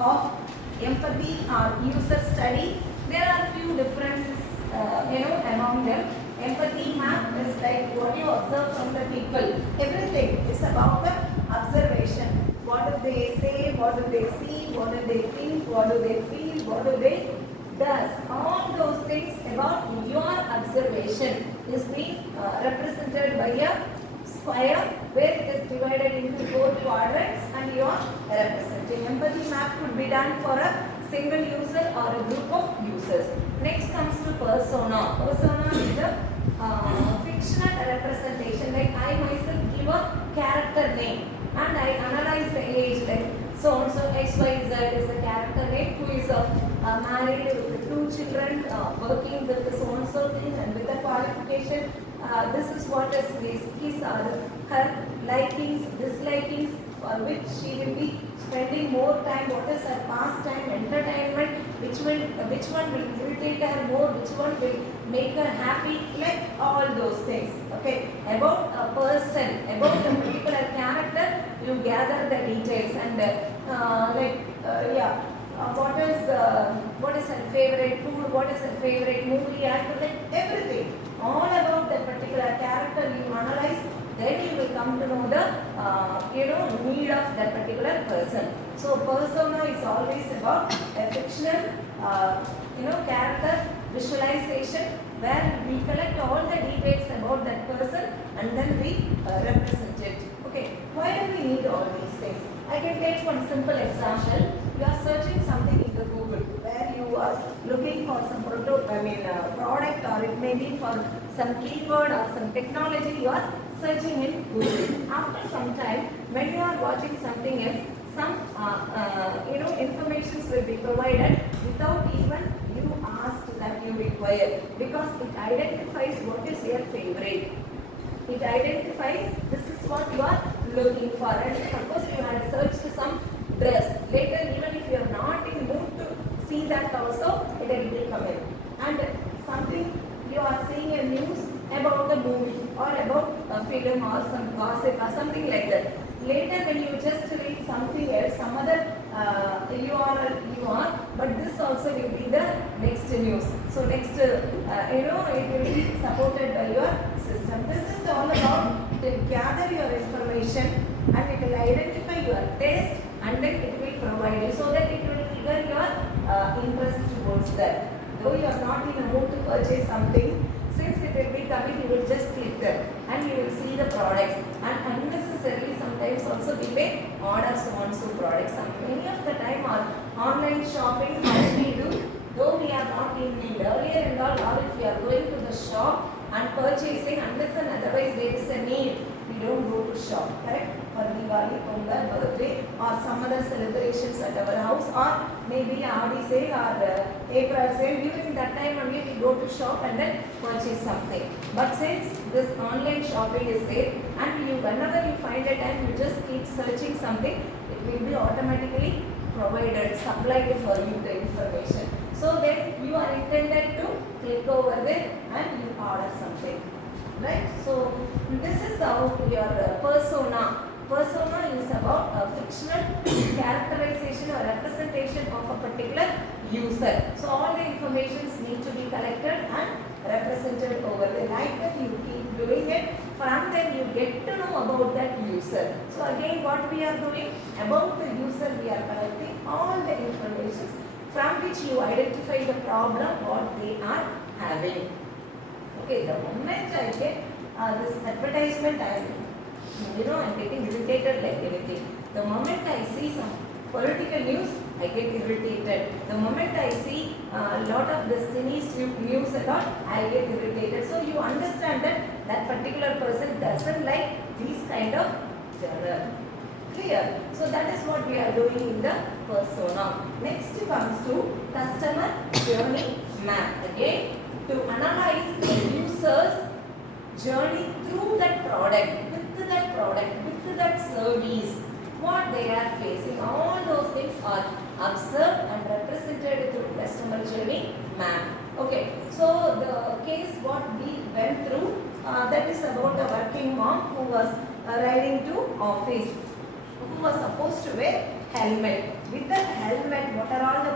of empathy or user study. There are few differences, among them. Empathy map is like what you observe from the people. Everything is about the observation. What do they say? What do they see? What do they think? What do they feel? What do they does? All those things about your observation is being represented by a square where it is divided into 4 quadrants and you are representing. Empathy map could be done for a single user or a group of users. Next comes to persona. Persona is a fictional representation. Like I myself give a character name and I analyze the age, like so and so XYZ is a character name who is married with 2 children, working with the so and so thing and with a qualification. This is what is his or her likings, dislikings, for which she will be spending more time. What is her pastime, entertainment, which one will irritate her more, which one will make her happy, like all those things. Okay, about a person, about the particular character, you gather the details and what is her favorite food, what is her favorite movie, actor, like everything. All about that particular character you analyze, then you will come to know the need of that particular person. So persona is always about a fictional character visualization where we collect all the details about that person and then we represent it. Okay, why do we need all these things? I can take one simple example. You are searching something in the Google where you are looking for some product, or it may be for some keyword or some technology. You are searching in Google. After some time, when you are watching something else, some informations will be provided without even you asked that you require, because it identifies what is your favorite. It identifies this is what you are looking for. And suppose you had searched some dress. Later, even if you are not in mood to see that also, it will be coming. And something you are seeing a news about the movie or about a film or some gossip or something like that. Later, when you just read something else, some other URL, but this also will be the next news. So next, it will be supported by your system. This is all about to gather your information and it will identify your taste and then it will provide you so that it will trigger your interest towards that. Though you are not in a mood to purchase something, since it will be coming, you will just click them and you will see the products. And unnecessarily sometimes also we may order so and so products. Many of the time our online shopping, what we do, though we are not in need earlier and all, or if we are going to the shop and purchasing, unless and otherwise there is a need, we don't go to shop, correct? For Diwali, Pongal, birthday or some other celebrations at our house, or maybe Aadi sale or April sale, during that time only we go to shop and then purchase something. But since this online shopping is there and whenever you find a time, you just keep searching something, it will be automatically provided, supplied for you the information. So then you are intended to click over there and you order something. Right? So this is how your persona. Persona is about a fictional characterization or representation of a particular user. So all the informations need to be collected and represented over there. Like that you keep doing it. From then you get to know about that user. So again what we are doing about the user, we are collecting all the information from which you identify the problem what they are having. Okay, the moment I get this advertisement, I'm getting irritated like anything. The moment I see some political news, I get irritated. The moment I see a lot of the cine news and all, I get irritated. So you understand that that particular person doesn't like these kind of genre. Clear? So that is what we are doing in the persona. Next comes to customer journey map. Again, to analyze the user's journey through that product, with that service, what they are facing. All those things are observed and represented through customer journey map. Okay, so the case what we went through, that is about a working mom who was riding to office, who was supposed to wear helmet. With the helmet,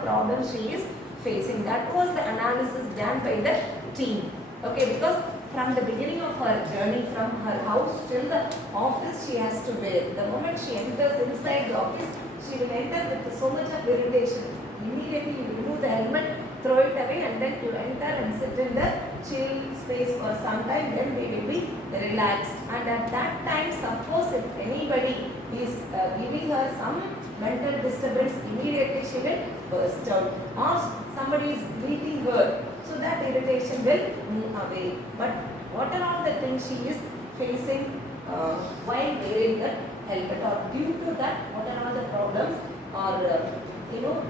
problem she is facing. That was the analysis done by the team. Okay, because from the beginning of her journey from her house till the office she has to wear. The moment she enters inside the office, she will enter with so much of irritation. Immediately you remove the helmet, throw it away, and then you enter and sit in the chill space for some time. Then we will be relaxed. And at that time, suppose if anybody is giving her some mental disturbance, immediately she will burst out. Or somebody is beating her, so that irritation will move away. But what are all the things she is facing while wearing the helmet, or due to that, what are all the problems or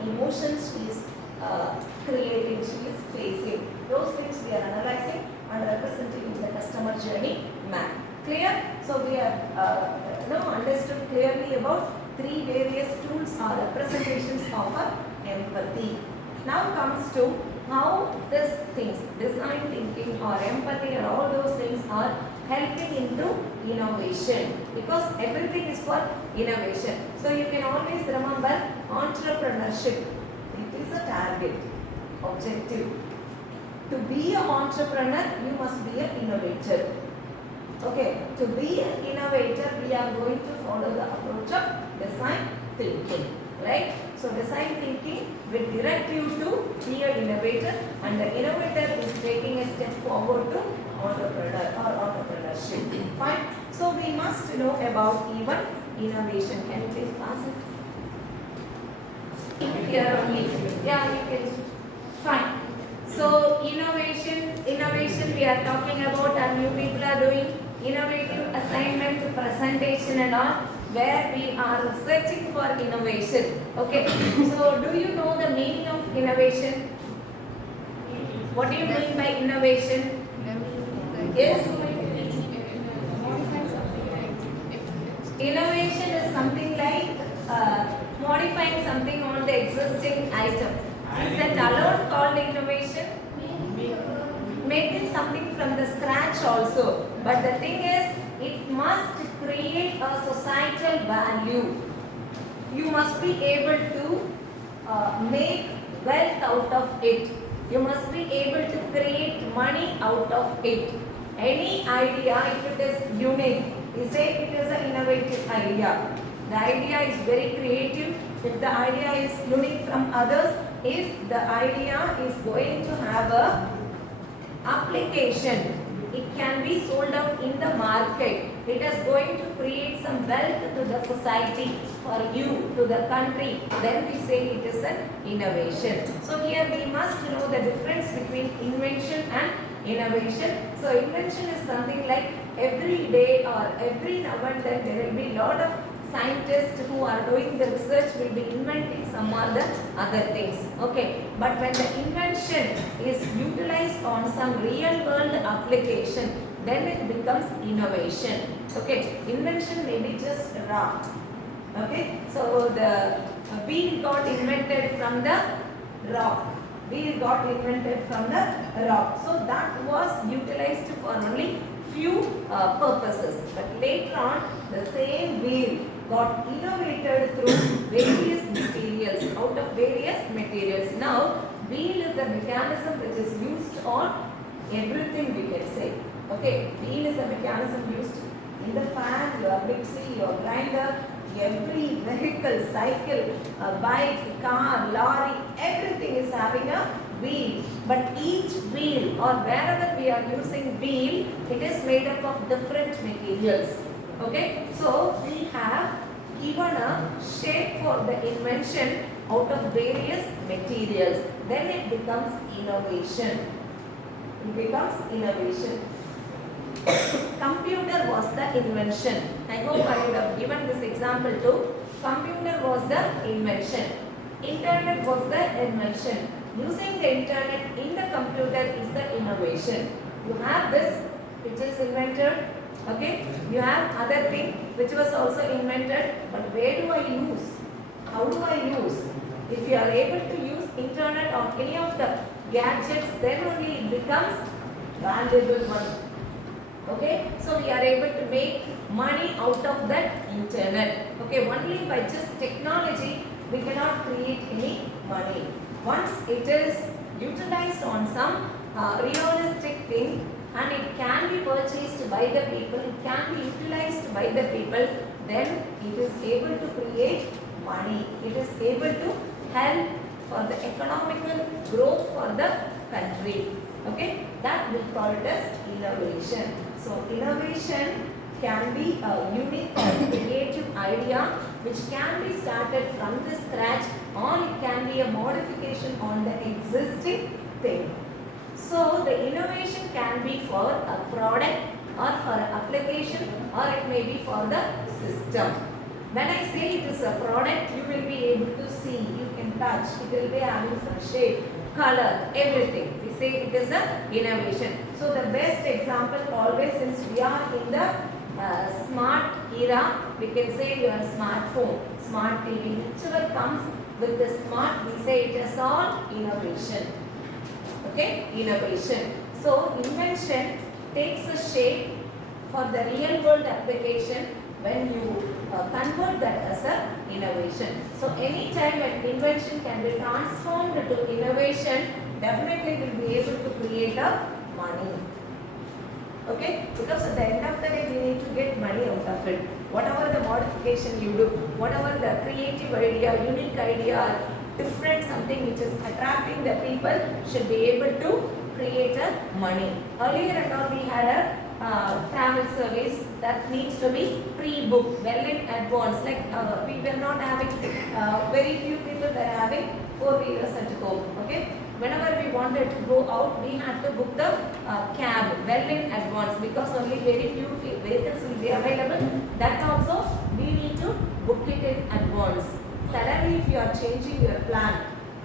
emotions she is creating, she is facing? Those things we are analyzing and representing in the customer journey map. Clear? So we have understood clearly about three various tools or representations of empathy. Now comes to how these things, design thinking or empathy or all those things are helping into innovation, because everything is for innovation. So you can always remember entrepreneurship. It is a target, objective. To be an entrepreneur, you must be an innovator. Okay, to be an innovator, we are going to follow the approach of design thinking, right? So design thinking will direct you to be an innovator, and the innovator is taking a step forward to entrepreneur or entrepreneurship. Fine. So we must know about even innovation. Can you please pass it? Here only. Yeah, you can. Fine. So innovation we are talking about, and you people are doing innovative assignment, presentation and all, where we are searching for innovation. Okay. So do you know the meaning of innovation? What do you mean by innovation? Yes. Innovation is something like modifying something on the existing item. Is that alone called innovation? Making something from the scratch also. But the thing is, it must create a societal value. You must be able to make wealth out of it. You must be able to create money out of it. Any idea, if it is unique, we say it is an innovative idea. The idea is very creative. If the idea is unique from others, if the idea is going to have a application, it can be sold out in the market. It is going to create some wealth to the society, for you, to the country. Then we say it is an innovation. So here we must know the difference between invention and innovation. So invention is something like every day or every now and then there will be a lot of scientists who are doing the research will be inventing some or the other things. Okay, but when the invention is utilized on some real world application, then it becomes innovation. Okay, invention may be just raw. Okay, so the wheel got invented from the rock. Wheel got invented from the rock. So that was utilized for only few purposes. But later on, the same wheel got innovated through various materials, out of various materials. Now, wheel is a mechanism which is used on everything, we can say. Okay, wheel is a mechanism used in the fan, your mixie, your grinder, every vehicle, cycle, bike, car, lorry, everything is having a wheel. But each wheel or wherever we are using wheel, it is made up of different materials. Okay, so we have given a shape for the invention out of various materials. Then it becomes innovation. It becomes innovation. Computer was the invention. I hope I would have given this example too. Computer was the invention. Internet was the invention. Using the internet in the computer is the innovation. You have this which is invented. Okay, you have other thing which was also invented, but where do I use? How do I use? If you are able to use internet or any of the gadgets, then only it becomes valuable one. Okay, so we are able to make money out of that internet. Okay, only by just technology we cannot create any money. Once it is utilized on some realistic thing and it can be purchased by the people, it can be utilized by the people, then it is able to create money. It is able to help for the economical growth for the country. Okay, that we call it as innovation. So innovation can be a unique or creative idea which can be started from the scratch, or it can be a modification on the existing thing. So the innovation can be for a product or for an application, or it may be for the system. When I say it is a product, you will be able to see, you can touch, it will be having some shape, color, everything. We say it is a innovation. So the best example always, since we are in the smart era, we can say your smartphone, smart TV, whichever comes with the smart, we say it is all innovation. Okay, innovation. So invention takes a shape for the real world application when you convert that as a innovation. So anytime an invention can be transformed to innovation, definitely will be able to create a money. Okay, because at the end of the day we need to get money out of it. Whatever the modification you do, whatever the creative idea, unique idea, different something which is attracting the people, should be able to create a money. Earlier and all we had a travel service that needs to be pre-booked well in advance. Like we were not having, very few people were having 4-wheelers at home. Okay, whenever we wanted to go out, we had to book the cab well in advance, because only very few vehicles will be available. That also we need to book it in advance. Suddenly if you are changing your plan,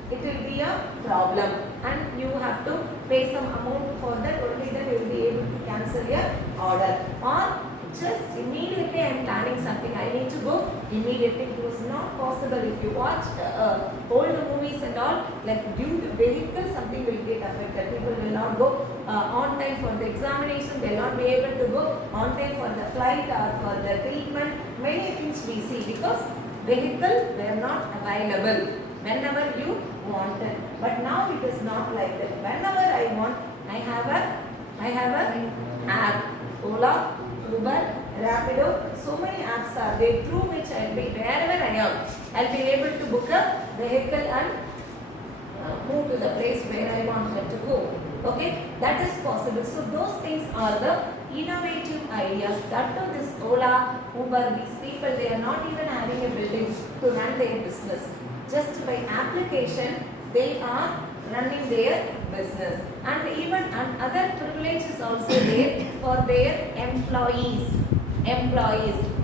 it will be a problem and you have to pay some amount for that, only then you will be able to cancel your order. Or just immediately I am planning something, I need to go immediately. It was not possible. If you watch old movies and all, like due to vehicle, something will get affected. People will not go on time for the examination, they will not be able to go on time for the flight or for the treatment. Many things we see because vehicle were not available whenever you wanted. But now it is not like that. Whenever I want, I have a app, Ola, Uber, Rapido. So many apps are there through which I will be wherever I am, I will be able to book a vehicle and move to the place where I wanted to go. Okay, that is possible. So those things are the innovative ideas. That to this Ola, Uber, these people, they are not even having a building to run their business. Just by application, they are running their business. And even other privileges also there for their employees.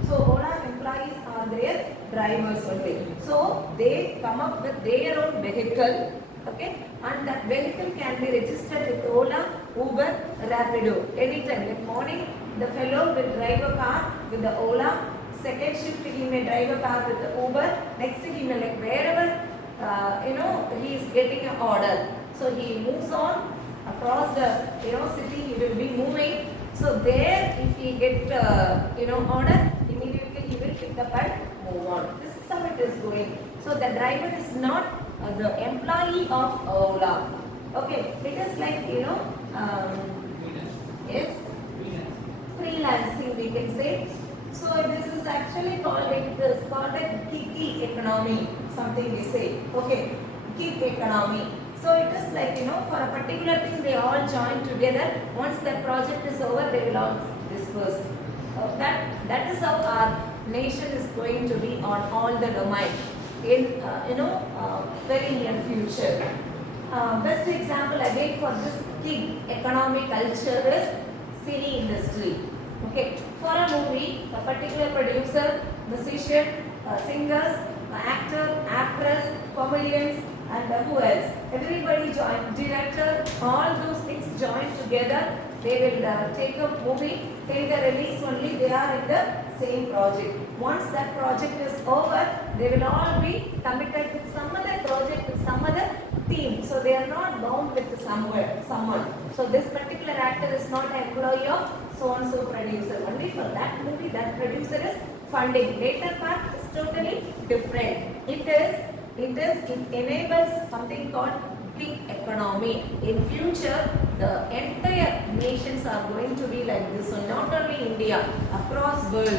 So Ola employees are their drivers only. So they come up with their own vehicle. Okay, and that vehicle can be registered with Ola, Uber, Rapido. Anytime, like morning, the fellow will drive a car with the Ola. Second shift, he may drive a car with the Uber. Next, he may, like wherever he is getting an order. So he moves on across the city. He will be moving. So there, if he get order, immediately he will pick up and move on. This is how it is going. So the driver is not the employee of Ola. Okay, it is like yes, freelancing we can say. So this is actually called a gig economy. Something we say. Okay, gig economy. So it is like for a particular thing they all join together. Once the project is over, they will all disperse. That is how our nation is going to be on all the domain in very near future. Best example again for this gig economy culture is cine industry. Okay, for a movie, a particular producer, musician, singers, actor, actress, comedians, and who else? Everybody join, director, all those things join together. They will take a movie, till the release only they are in the same project. Once that project is over, they will all be committed with some other project, with some other team. So they are not bound with someone. So this particular actor is not an employee of so-and-so producer. Only for that movie, that producer is funding. Later part is totally different. It is It enables something called gig economy. In future, the entire nations are going to be like this. So not only India, across world,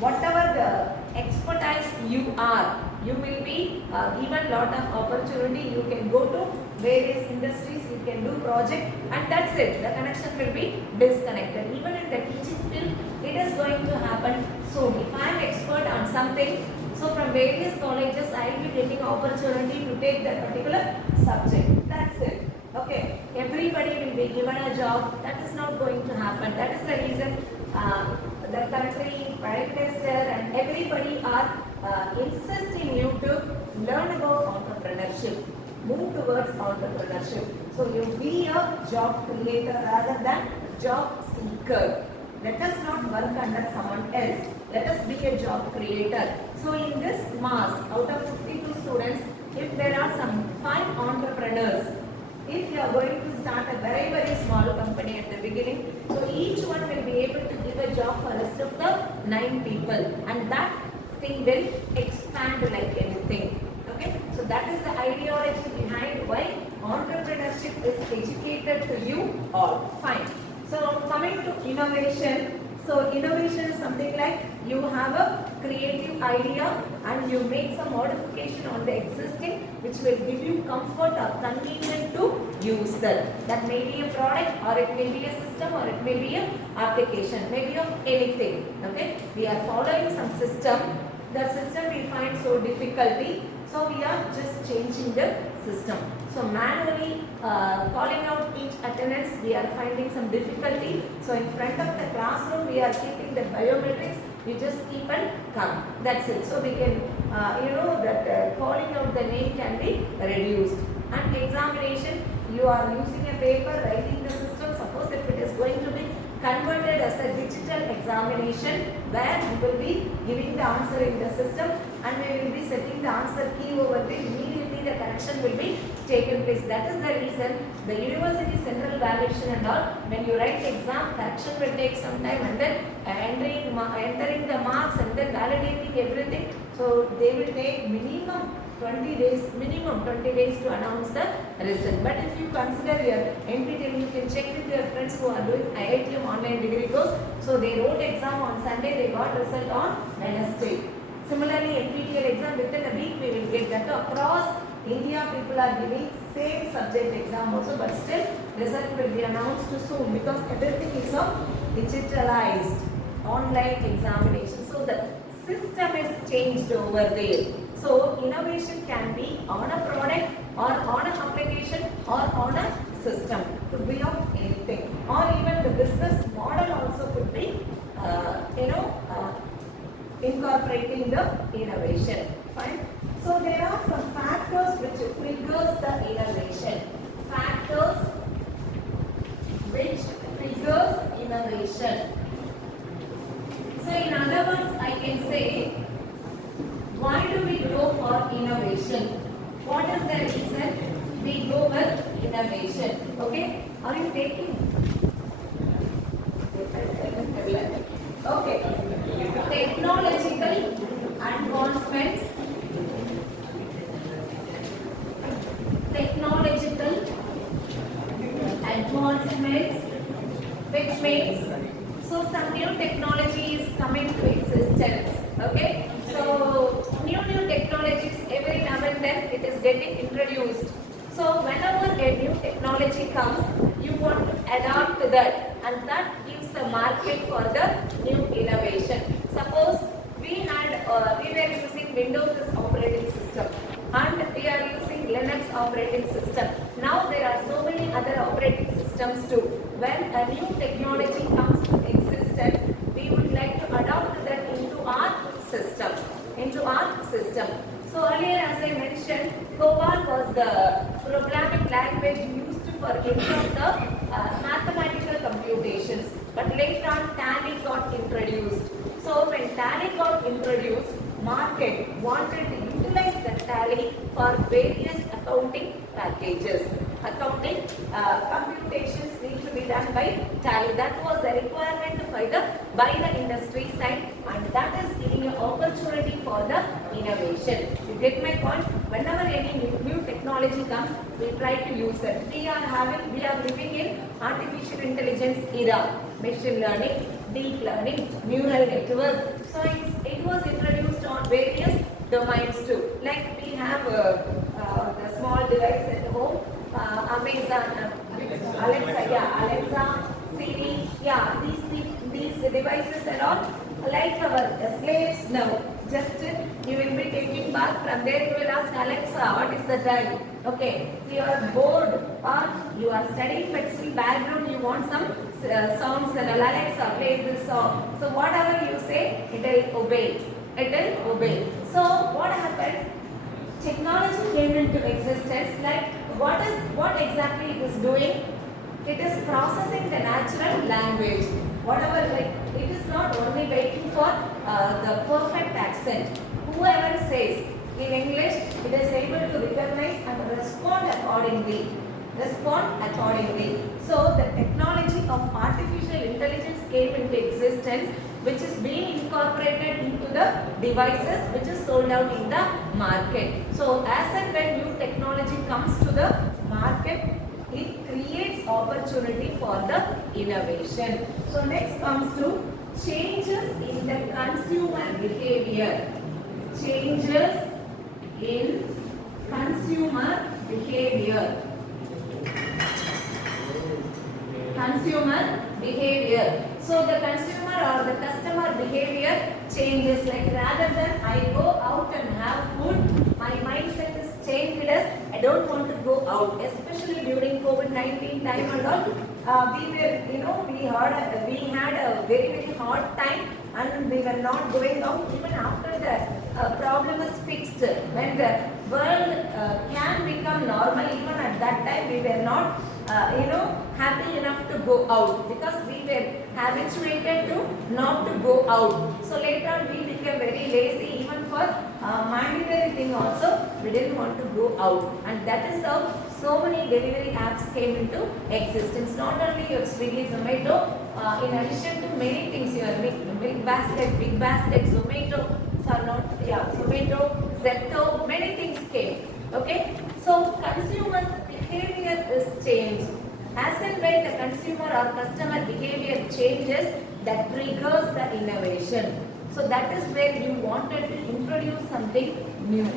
whatever the expertise you are, you will be given lot of opportunity. You can go to various industries, you can do project, and that's it. The connection will be disconnected. Even in the teaching field, it is going to happen soon. If I am expert on something, so from various colleges, I will be getting opportunity to take that particular subject. That's it. Okay. Everybody will be given a job. That is not going to happen. That is the reason the country, Prime Minister, and everybody are insisting you to learn about entrepreneurship. Move towards entrepreneurship. So you be a job creator rather than job seeker. Let us not work under someone else. Let us be a job creator. So in this mass, out of 52 students, if there are some 5 entrepreneurs, if you are going to start a very, very small company at the beginning, so each one will be able to give a job for rest of the 9 people, and that thing will expand like anything. Okay, so that is the ideology behind why entrepreneurship is educated to you all. Fine. So coming to innovation. So innovation is something like you have a creative idea and you make some modification on the existing which will give you comfort or convenient to use that. That may be a product, or it may be a system, or it may be an application, maybe of anything. Okay, we are following some system. The system we find so difficulty, so we are just changing the system. So manually calling out each attendance, we are finding some difficulty. So in front of the classroom, we are keeping the biometrics. We just keep and come. That's it. So we can, that calling out the name can be reduced. And examination, you are using a paper, writing the system. Suppose if it is going to be converted as a digital examination, where we will be giving the answer in the system and we will be setting the answer key over there. Immediately the correction will be taken place. That is the reason the university central valuation and all, when you write exam, correction will take some time, and then entering the marks and then validating everything. So they will take minimum 20 days to announce the result. But if you consider your NPTEL, you can check with your friends who are doing IITM online degree course. So they wrote exam on Sunday, they got result on Wednesday. Similarly, NPTEL exam within a week we will get that. Across India, people are giving same subject exam also, but still result will be announced soon because everything is of digitalized online examination. So the system is changed over there. So innovation can be on a product or on an application or on a system, could be of anything, or even the business model also could be incorporating the innovation. Fine. So there are some factors which triggers the innovation. Factors which triggers innovation. So in other words, I can say, why do we go for innovation? What is the reason we go with innovation? Okay, are you taking? Okay, technological advancements. Which means, so some new technology is coming to existence. Okay, so new technologies every now and then it is getting introduced. So whenever a new technology comes, you want to adapt to that, and that gives a market for the new innovation. Suppose we were using Windows as operating system, and we are using Linux operating system. Now there are so many other operating systems too. When a new technology comes to existence, we would like to adopt that into our system. So earlier, as I mentioned, COBOL was the programming language used for any of the mathematical computations. But later on, Tally got introduced. So when Tally got introduced, market wanted to utilize the Tally for various accounting packages. Accounting computations need to be done by Tally. That was the requirement by the industry side, and that is giving an opportunity for the innovation. You get my point? Whenever any new technology comes, we try to use it. We are living in artificial intelligence era, machine learning, deep learning, neural networks. So it was introduced on various domains too. Like we have the small device at home, Amazon, Alexa, Siri, these devices are all like our slaves now. Just you will be taking bath, from there you will ask Alexa, what is the time? Okay, you are bored or you are studying, but still background you want some sounds and Alexa plays this song. So whatever you say, it will obey. It will obey. So what happens? Technology came into existence. Like what exactly it is doing? It is processing the natural language. Whatever, like it is not only waiting for the perfect accent. Whoever says in English, it is able to recognize and respond accordingly. So the technology of artificial intelligence came into existence, which is being incorporated into the devices which is sold out in the market. So as and when new technology comes to the market, it creates opportunity for the innovation. So next comes to changes in the consumer behavior. Changes in consumer behavior. So the consumer or the customer behavior changes. Like rather than I go out and have food, my mindset is changed as I don't want to go out, especially during COVID-19 time and all. We had a very hard time and we were not going out even after the problem is fixed. When the world can become normal, even at that time we were not happy enough to go out because we were habituated to not to go out. So later we became very lazy, even for mandatory thing also we didn't want to go out, and that is how so many delivery apps came into existence. Not only your Swiggy, Zomato, in addition to many things, your big basket, Zomato, Zepto, many things came. Okay, so consumers' behavior is changed. As and when the consumer or customer behavior changes, that triggers the innovation. So that is where you wanted to introduce something new.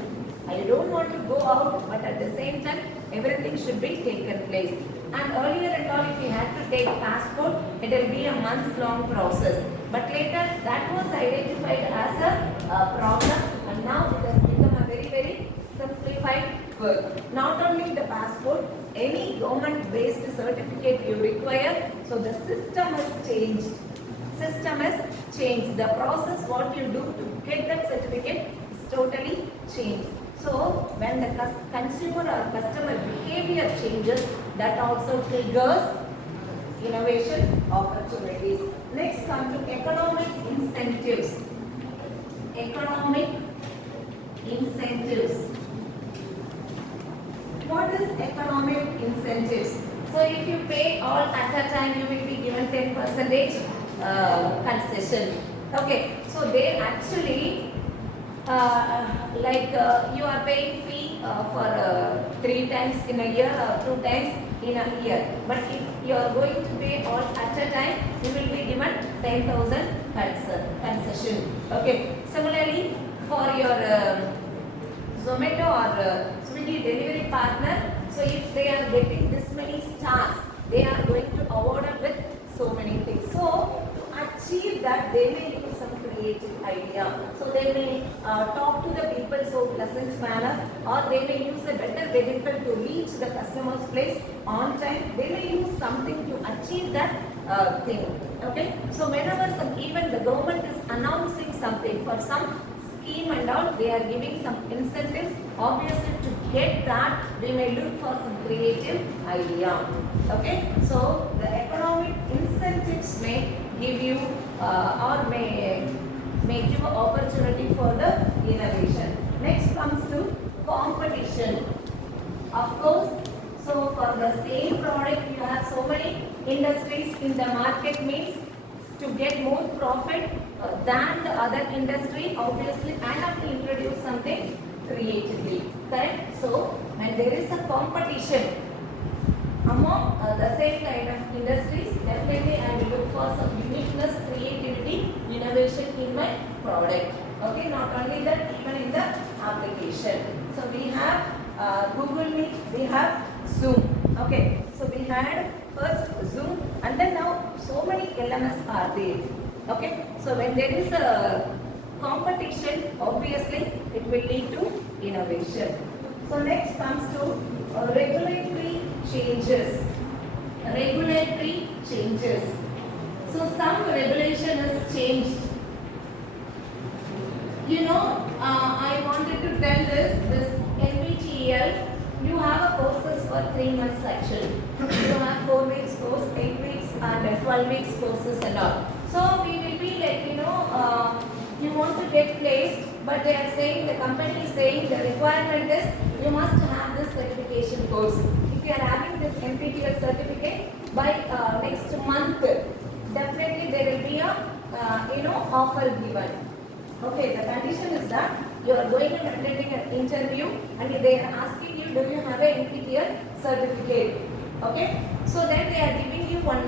I don't want to go out, but at the same time, everything should be taken place. And earlier and all, if you had to take passport, it will be a months-long process. But later, that was identified as a problem, and now it has become a very simplified work. Not only the passport, any government-based certificate you require. So the system has changed. The process, what you do to get that certificate is totally changed. So when the consumer or customer behavior changes, that also triggers innovation opportunities. Next come to economic incentives. What is economic incentives? So if you pay all at a time, you will be given 10% concession. Okay, so they actually you are paying fee for 3 times in a year or 2 times in a year. But if you are going to pay all at a time, you will be given 10,000 concession. Okay. Similarly, for your Zomato or Swiggy delivery partner, so if they are getting this many stars, they are going to award it with so many things. So to achieve that, they may use some creative idea. So they may talk to the people so pleasant manner, or they may use a better vehicle to reach the customer's place on time. They may use something to achieve that thing. Okay. So whenever even the government is announcing something for some scheme and all, they are giving some incentives. Obviously, to get that, we may look for some creative idea. Okay. So the economic incentives may give you or may give an opportunity for the innovation. Next comes to competition. Of course, so for the same product, you have so many industries in the market, means to get more profit than the other industry, obviously I have to introduce something creatively. Correct? So when there is a competition among the same kind of industries, definitely I will look for some uniqueness, creativity, innovation in my product. Okay, not only that, even in the application. So we have Google Meet, we have Zoom. Okay, so we had first Zoom, and then now so many LMS are there. Okay, so when there is a competition, obviously it will lead to innovation. So next comes to regulatory changes. Regulatory changes. So some regulation is changed. You know, I wanted to tell this NPTEL, you have a courses for 3 months actually. You have 4 weeks course, 8 weeks and 12 weeks courses and all. So we will be like, you want to get placed, but they are saying, the company is saying the requirement is you must have this certification course. If you are having this NPTEL certificate by next month, definitely there will be a offer given. Okay, the condition is that you are going and attending an interview and they are asking you, do you have an NPTEL certificate? Okay, so then they are giving you one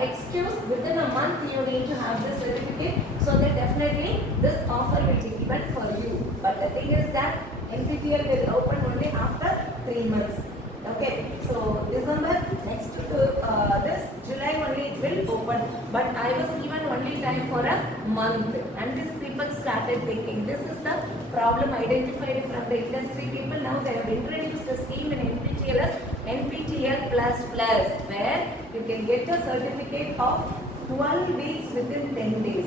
excuse, within a month you need to have this certificate, so that definitely this offer will be given for you. But the thing is that NPTEL will open only after 3 months. Okay, so December, next to this July only it will open, but I was given only time for a month, and these people started thinking, this is the problem identified from the industry people. Now they have introduced a scheme in NPTEL as NPTEL++, where you can get a certificate of 12 weeks within 10 days.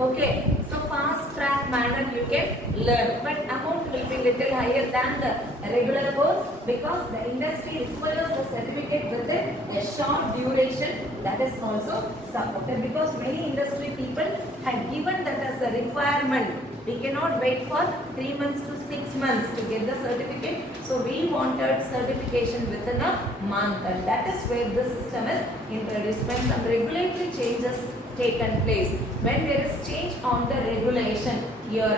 Okay, so fast track manner you can learn, but amount will be little higher than the regular course, because the industry requires the certificate within a short duration. That is also supported, because many industry people had given that as a requirement. We cannot wait for 3 months to 6 months to get the certificate. So we wanted certification within a month, and that is where the system is introduced. When some regulatory changes taken place, when there is change on the regulation, your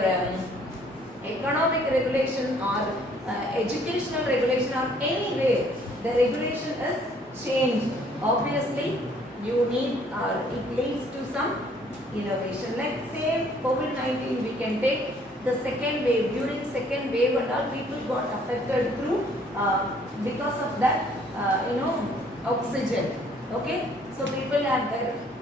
economic regulation or educational regulation or anywhere, the regulation is changed. Obviously, you need or it leads to some innovation. Like say COVID-19, we can take the second wave. During second wave and all, people got affected through because of that oxygen. Okay, so people have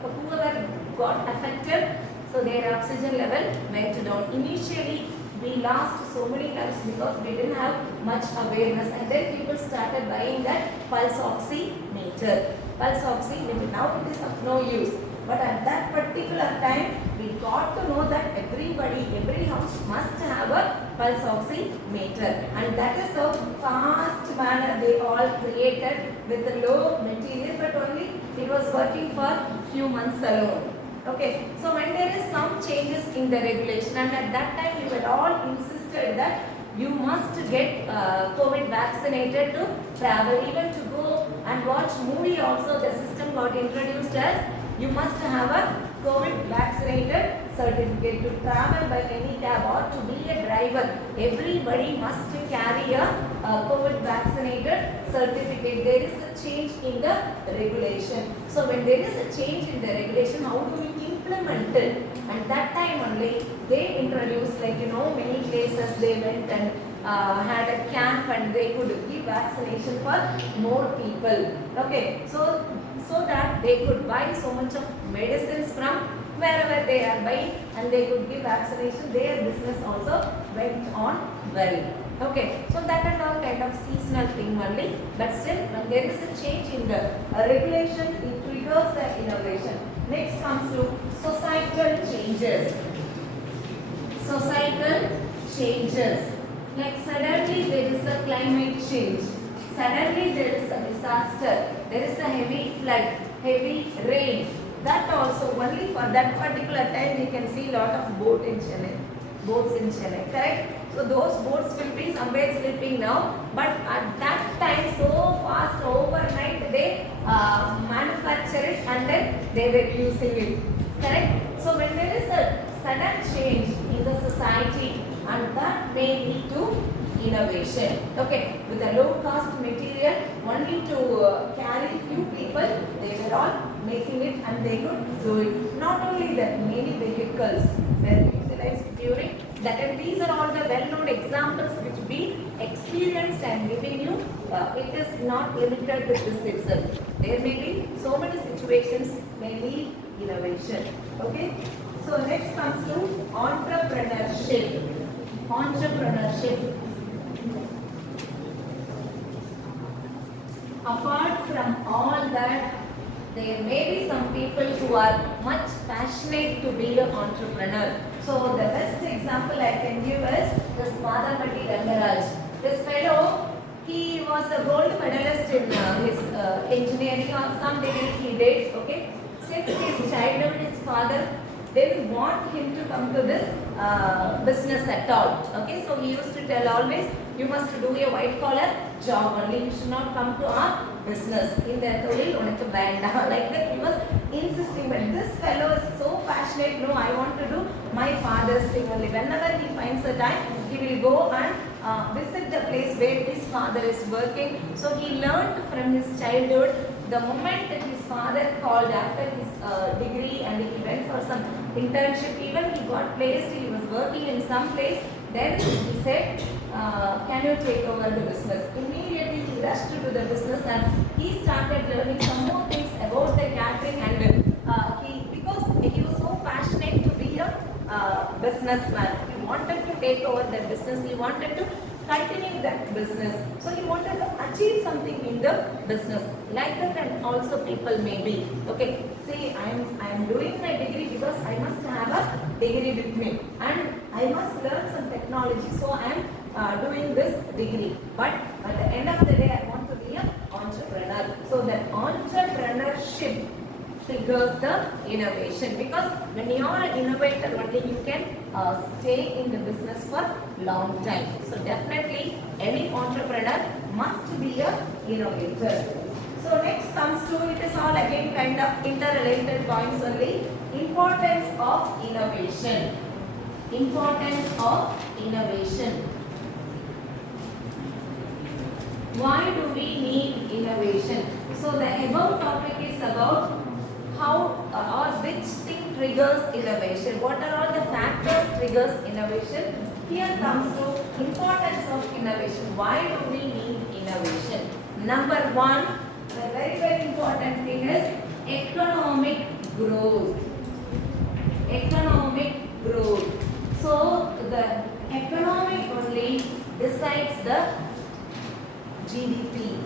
whoever got affected, so their oxygen level went down. Initially we lost so many lives because we didn't have much awareness, and then people started buying that pulse oximeter. Pulse oximeter, now it is of no use, but at that particular time we got to know that every house must have a pulse oximeter, and that is how fast manner they all created with the low material, but only it was working for few months alone. Okay, so when there is some changes in the regulation, and at that time we were all insisted that you must get COVID vaccinated to travel, even to go and watch movie also. The system got introduced as you must have a COVID vaccinated certificate to travel by any cab or to be a driver. Everybody must carry a COVID vaccinated certificate. There is a change in the regulation. So when there is a change in the regulation, how do we implement it? And that time only they introduced, many places they went and had a camp and they could give vaccination for more people. Okay, so that they could buy so much of medicines from wherever they are buying, and they could give vaccination. Their business also went on well. Okay, so that and all kind of seasonal thing only, but still when there is a change in the regulation, it triggers the innovation. Next comes to societal changes. Societal changes. Like suddenly there is a climate change. Suddenly there is a disaster. There is a heavy flood, heavy rain. That also only for that particular time we can see lot of boats in Chennai, correct? So those boats will be somewhere sleeping now, but at that time so fast overnight they manufacture it and then they were using it, correct? So when there is a sudden change in the society, and that may lead to innovation. Okay, with a low cost material, only to carry few people, they were all making it and they could do it. Not only that, many vehicles were utilized during that, and these are all the well-known examples which we experienced and giving you. It is not limited to this itself. There may be so many situations may lead innovation. Okay, so next comes to entrepreneurship. Entrepreneurship. Apart from all that, there may be some people who are much passionate to be an entrepreneur. So the best example I can give is this Madhavati Rangaraj. This fellow, he was a gold medalist in his engineering or some degree he did. Okay, since his childhood, his father didn't want him to come to this business at all. Okay, so he used to tell always, you must do a white collar job only. You should not come to our business. In the Tolil, unakku vendam. Like that, he was insisting. But this fellow is so passionate. No, I want to do my father's thing only. Whenever he finds a time, he will go and visit the place where his father is working. So he learned from his childhood. The moment that his father called after his degree and he went for some internship, even he got placed, he was working in some place. Then he said, can you take over the business? Immediately he rushed to the business and he started learning some more things about the catering, and because he was so passionate to be a businessman, he wanted to take over the business, he wanted to continue that business. So he wanted to achieve something in the business. Like that, and also people may be, okay, see, I am doing my degree because I must have a degree with me and I must learn some technology, so I am doing this degree. But at the end of the day, I want to be an entrepreneur. So that entrepreneurship triggers the innovation, because when you are an innovator only, you can stay in the business for long time. So definitely any entrepreneur must be a innovator. So next comes to, it is all again kind of interrelated points only. Importance of innovation. Importance of innovation. Why do we need innovation? So the above topic is about how or which thing triggers innovation. What are all the factors triggers innovation? Here comes to importance of innovation. Why do we need innovation? Number one, the very important thing is economic growth. Economic growth. So the economy only decides the GDP.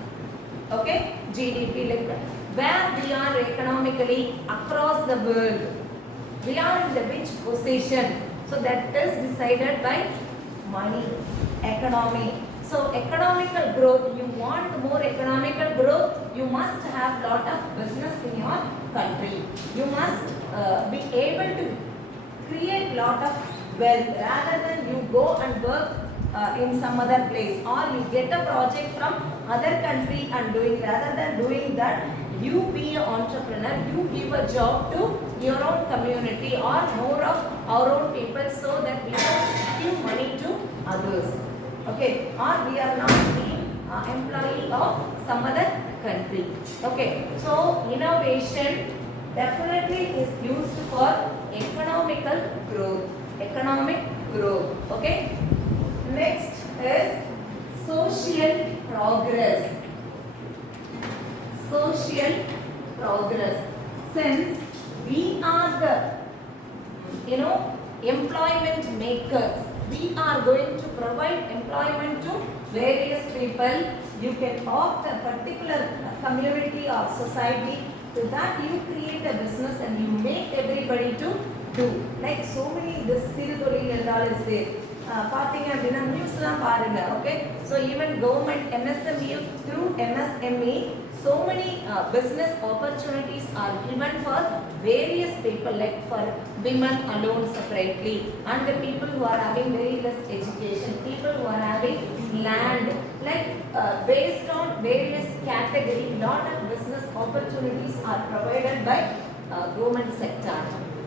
Okay, GDP, like where we are economically across the world, we are in the which position. So that is decided by money, economy. So economical growth, you want more economical growth, you must have lot of business in your country. You must be able to create lot of wealth rather than you go and work in some other place, or you get a project from other country and doing, rather than doing that, you be an entrepreneur, you give a job to your own community or more of our own people, so that we can give money to others. Okay, or we are not being employee of some other country. Okay, so innovation definitely is used for economical growth. Economic growth. Okay. Next is social progress. Social progress. Since we are the, employment makers, we are going to provide employment to various people. You can opt a particular community or society. To that you create a business and you make everybody to do. Like so many, this Sirudoli and all is there. Parting and dinner news okay. So even government MSME, through MSME, so many business opportunities are given for various people, like for women alone separately, and the people who are having very less education, people who are having land, like based on various category, lot of business opportunities are provided by government sector.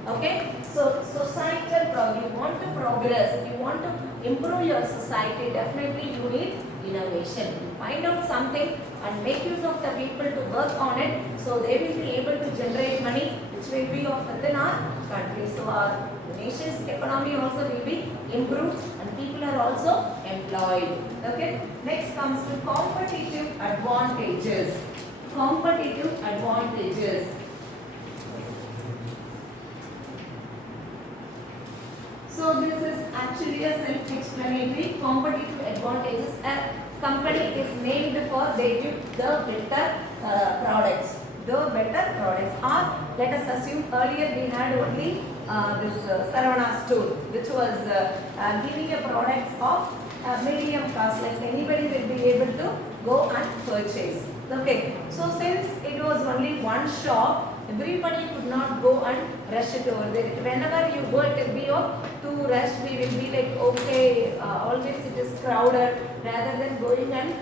Okay, So societal progress, you want to progress, you want to improve your society, definitely you need innovation. Find out something and make use of the people to work on it, so they will be able to generate money which will be of within our country. So our nation's economy also will be improved and people are also employed. Okay. Next comes to competitive advantages. Competitive advantages. So this is actually a self-explanatory. Competitive advantages. A company is named for they give the better products. The better products. Or let us assume earlier we had only this Saravana store, which was giving a products of medium cost, like anybody will be able to go and purchase. Okay. So since it was only one shop, everybody could not go and rush it over there. Whenever you go, it will be of too rush. We will be like, okay, always it is crowded. Rather than going and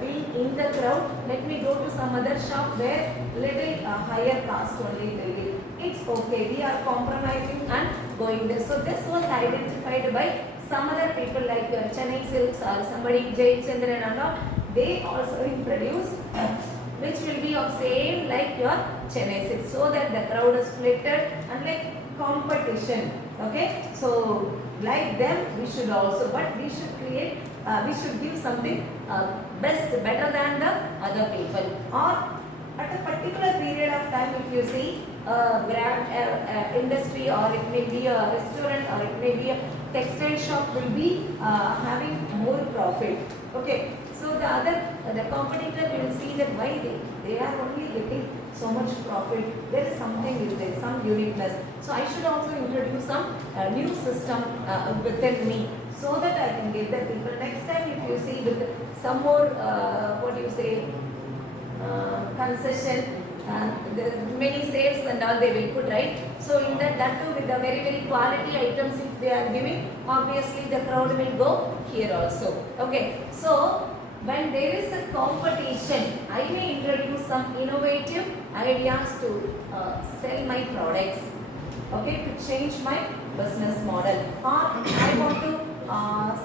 being in the crowd, let me go to some other shop where little higher cost only will be. It's okay. We are compromising and going there. So this was identified by some other people like Chennai Silks or somebody Jay Chandran and all. They also introduced which will be of same like your Chennai Silks, so that the crowd is splitted and like competition. Okay, so like them we should also, but we should create, we should give something better than the other people. Or at a particular period of time, if you see a brand industry, or it may be a restaurant, or it may be a textile shop, will be having more profit. Okay, so the competitor will see that why they are only getting so much profit. There is something is there, some uniqueness. So I should also introduce some new system within me, so that I can give the people. Next time if you see with some more what do you say, concession, the many sales and all they will put, right? So in that too, with the very quality items if they are giving, obviously the crowd will go here also. Okay, so when there is a competition, I may introduce some innovative ideas to sell my products, okay, to change my business model. Or I want to,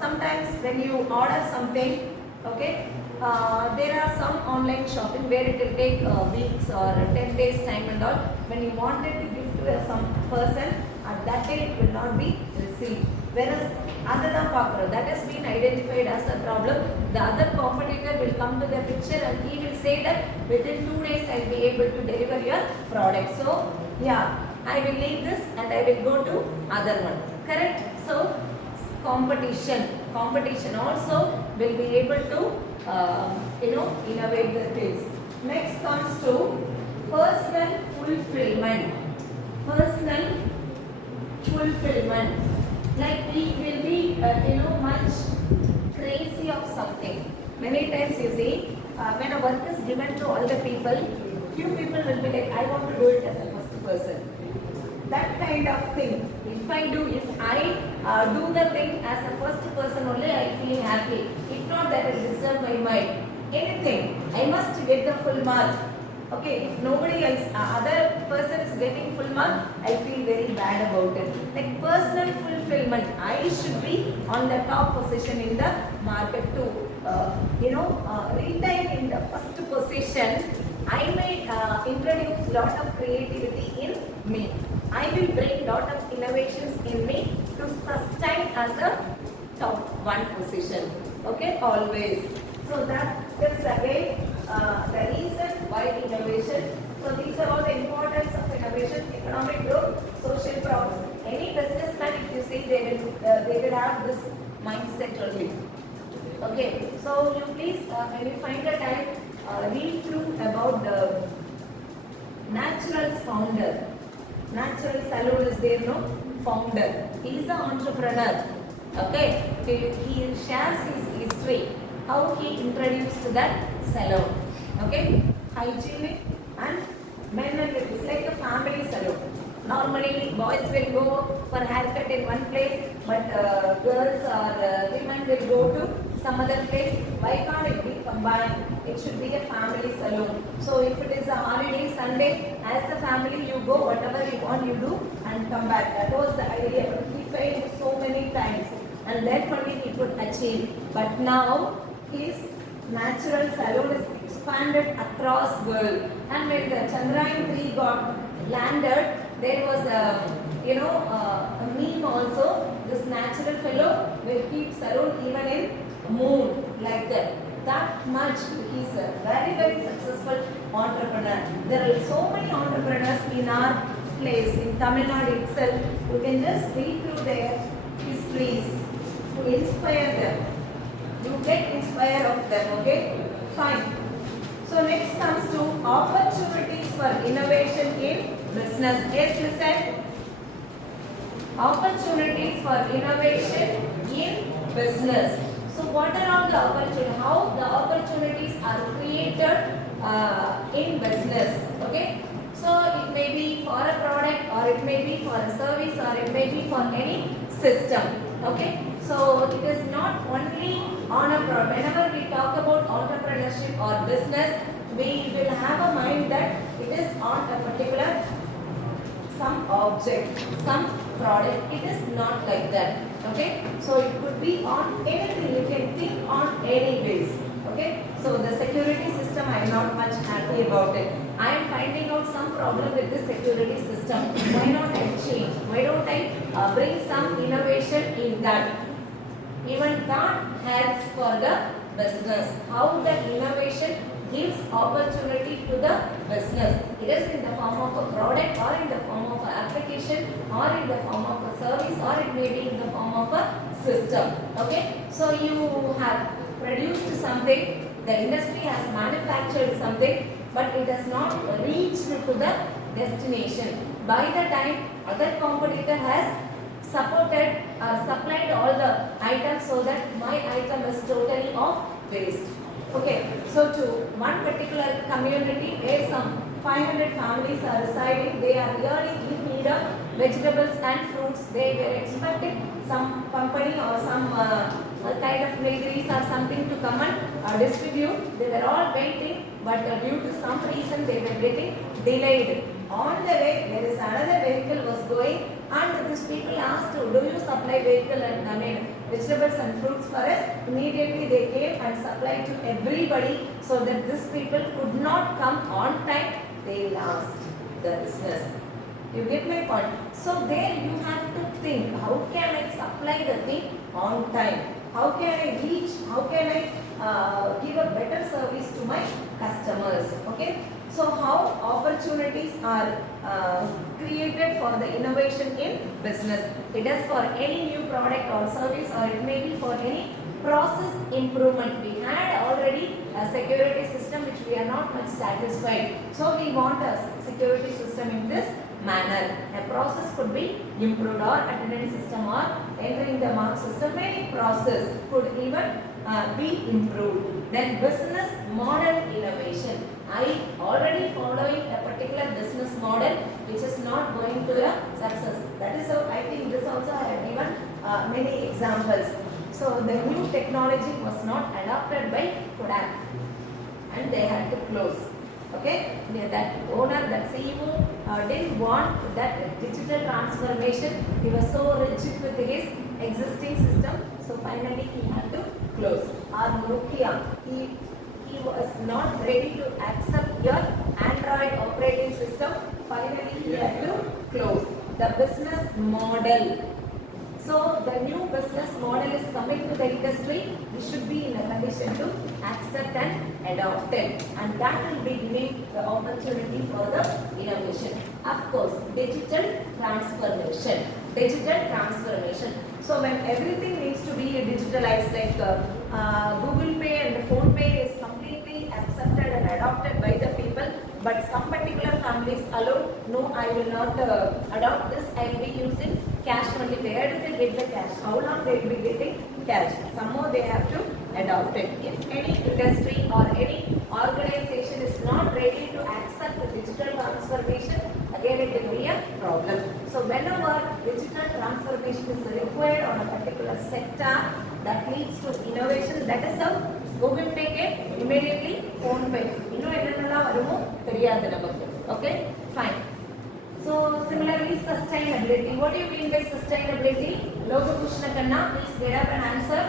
sometimes when you order something, okay, there are some online shopping where it will take weeks or 10 days time and all. When you wanted to give to some person, at that day it will not be received. Whereas that has been identified as a problem. The other competitor will come to the picture and he will say that within 2 days I will be able to deliver your product. So yeah, I will leave this and I will go to other one. Correct? So competition also will be able to innovate the things. Next comes to personal fulfillment. Personal fulfillment. Like we will be much crazy of something. Many times you see when a work is given to all the people, few people will be like, I want to do it as a first person. That kind of thing. If I do the thing as a first person only, I feel happy. If not, that will disturb my mind. Anything, I must get the full mark. Okay, if nobody else, other person is getting full mark, I feel very bad about it. Like personal fulfillment, I should be on the top position in the market to, retain in the first position. I may introduce lot of creativity in me. I will bring lot of innovations in me to sustain as a top one position. Okay, always. So that is again the reason why innovation. So these are all the importance of innovation: economic growth, social progress. Any businessman, if you see, they will have this mindset only. Okay. So you please, when you find the time, read through about the Natural's founder. Natural Salon is there, no? Founder. He is the entrepreneur. Okay. He shares his history, how he introduced that salon. Okay. Hygienic and men and women. It's like a family salon. Normally boys will go for haircut in one place, but girls or women will go to some other place. Why can't it be combined? It should be a family salon. So if it is a holiday, Sunday, as the family you go, whatever you want you do and come back. That was the idea. But he failed so many times and then only he could achieve. But now his natural salon is expanded across world. And when the Chandrayaan-3 got landed, there was a meme also. This natural fellow will keep salon even in moon, like that. That much he is a very, very successful entrepreneur. There are so many entrepreneurs in our place, in Tamil Nadu itself. You can just read through their histories to inspire them. You get inspired of them, okay? Fine. So next comes to opportunities for innovation in business. Yes, listen. Opportunities for innovation in business. So what are all the opportunities? How the opportunities are created in business? Okay. So it may be for a product, or it may be for a service, or it may be for any system. Okay. So it is not only on a product. Whenever we talk about entrepreneurship or business, we will have a mind that it is on a particular some object, some product. It is not like that. Okay. So it could be on anything. You can think on any base. Okay. So the security system, I am not much happy about it. I am finding out some problem with this security system. Why not I change? Why don't I bring some innovation in that? Even that helps for the business. How the innovation gives opportunity to the business. It is in the form of a product, or in the form of an application, or in the form of a service, or it may be in the form of a system. Okay. So you have produced something, the industry has manufactured something, but it has not reached to the destination. By the time other competitor has supplied all the items, so that my item is totally of waste. Okay, so to one particular community where some 500 families are residing, they are really in need of vegetables and fruits. They were expecting some company or some kind of milgreens or something to come and distribute. They were all waiting, but due to some reason they were getting delayed. On the way, there is another vehicle was going, and these people asked, do you supply vehicle and vegetables and fruits for us? Immediately they came and supplied to everybody, so that these people could not come on time. They lost the business. You get my point? So there you have to think, how can I supply the thing on time? How can I reach? How can I give a better service to my customers? Okay. So how opportunities are created for the innovation in business. It is for any new product or service, or it may be for any process improvement. We had already a security system which we are not much satisfied. So we want a security system in this manner. A process could be improved, or attendance system, or entering the mark system. Any process could even be improved. Then business model innovation. I already following a particular business model which is not going to the success. That is how I think this also I have given many examples. So the new technology was not adopted by Kodak and they had to close. Okay, that owner, that CEO didn't want that digital transformation. He was so rigid with his existing system. So finally he had to close. Or Nokia, he was not ready to accept your Android operating system. Finally he had to close. The business model. So the new business model is coming to the industry. We should be in a condition to accept and adopt it, and that will be giving the opportunity for the innovation. Of course, digital transformation. Digital transformation. So when everything needs to be digitalized, like Google Pay and Phone Pay is completely accepted and adopted by the people, but some particular families alone, no, I will not adopt this. I will be using cash only. Where do they get the cash? How long they will be getting cash? Somehow they have to adopt it. If any industry or any organization is not ready to accept the digital transformation, again it will be a problem. So whenever digital transformation is required on a particular sector, that leads to innovation, that is how Google Pay came, immediately Phone Pay. இன்னும் என்னென்னலாம் வருமோ தெரியாது நமக்கு. Okay, fine. So similarly, sustainability. What do you mean by sustainability? Logo Kushnakana, please get up and answer.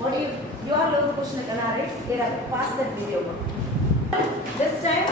What do you are Logo Kushnakana, right? Get up, pass that video.